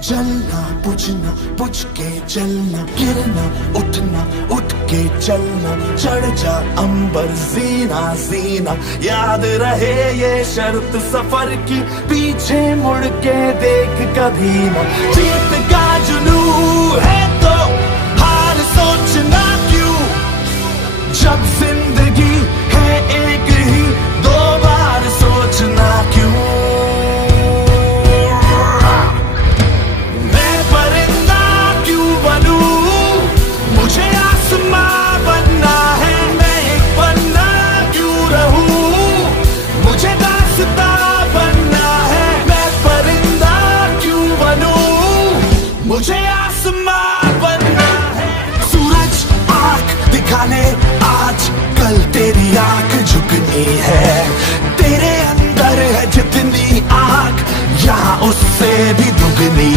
चलना बुझना बुझ के चलना, गिरना उठना उठ के चलना, चढ़ जा अंबर जीना जीना, याद रहे ये शर्त सफर की, पीछे मुड़ के देख कभी ना। जीत का जुनू है तो हार सोचना क्यों, जब जिंदगी है एक ही, दो बार सोचना क्यों। मुझे आसमां बनना है, सूरज आंख दिखा ले आज, कल तेरी आंख झुकनी है। तेरे अंदर है जितनी आंख, यहाँ उससे भी दुगनी